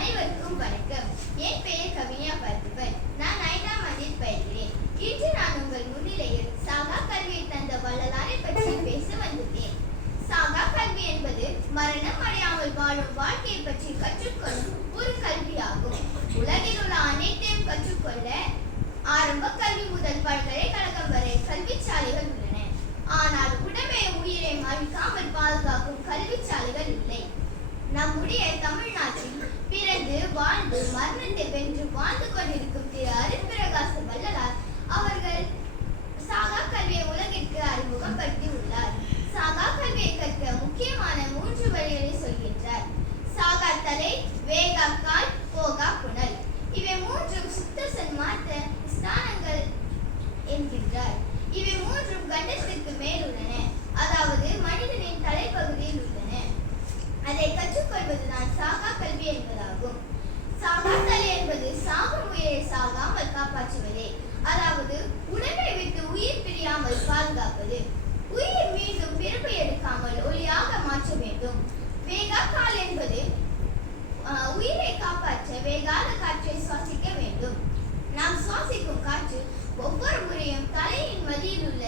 அனைவருக்கும் வணக்கம். என் பெயர் கவிஞா பார்த்திபன் நான் ஐந்தாம் ஆண்டில் பயில்கிறேன் இன்று நான் உங்கள் முன்னிலையில் சாகா கல்வியை தந்த வள்ளலாரை பற்றி பேச வந்துள்ளேன். சாகா கல்வி என்பது மரணம் அடையாமல் வாழும் வாழ்க்கையை பற்றி கற்றுக்கொள்ளும் ஒரு கல்வியாகும். உலகில் உள்ள அனைத்தையும் கற்றுக்கொள்ள ஆரம்ப கல்வி முதல் பல்கலைக்கழகம் வரை கல்விச்சாலைகள் உள்ளன. ஆனால் உடம்பை உயிரை மறிக்காமல் பாதுகாக்கும் கல்விச்சாலைகள் இல்லை. நம்முடைய தமிழ்நாட்டில் பிறந்து வாழ்ந்து மரணத்தை வென்று வாழ்ந்து கொண்டிருக்கும் திரு அருண் பிரகாச வல்லலார் சாகா கல்வி என்பதாகும். சாகா தலை என்பது சாகும் உயிரை சாகாமல் காப்பாற்றுவதே. அதாவது உடம்பை விட்டு உயிர் பிரியாமல் பாதுகாப்பது. உயிர் மீண்டும் பிறப்பு எடுக்காமல் ஒளியாக மாற்ற வேண்டும். வேகா கால் என்பது உயிரை காப்பாற்ற வேகாத காற்றை சுவாசிக்க வேண்டும். நாம் சுவாசிக்கும் காற்று ஒவ்வொரு முறையும் தலையின் மதியில் உள்ள